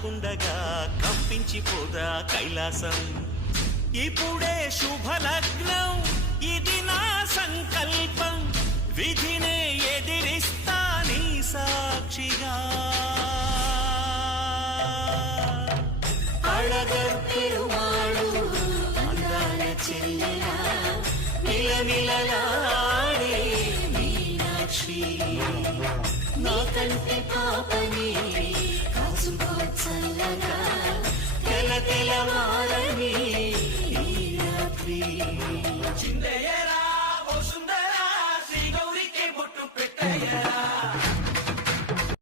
కాచుకుండగా కంపించిపోదా కైలాసం. ఇప్పుడే శుభలగ్నం, ఇది నా సంకల్పం, విధినే ఎదిరిస్తా నీ సాక్షిగా. అళగర్ పెరుమాళు అందాల చెల్లెలా మిలమిలలాడే మీనాక్షి, నీకంటే పాప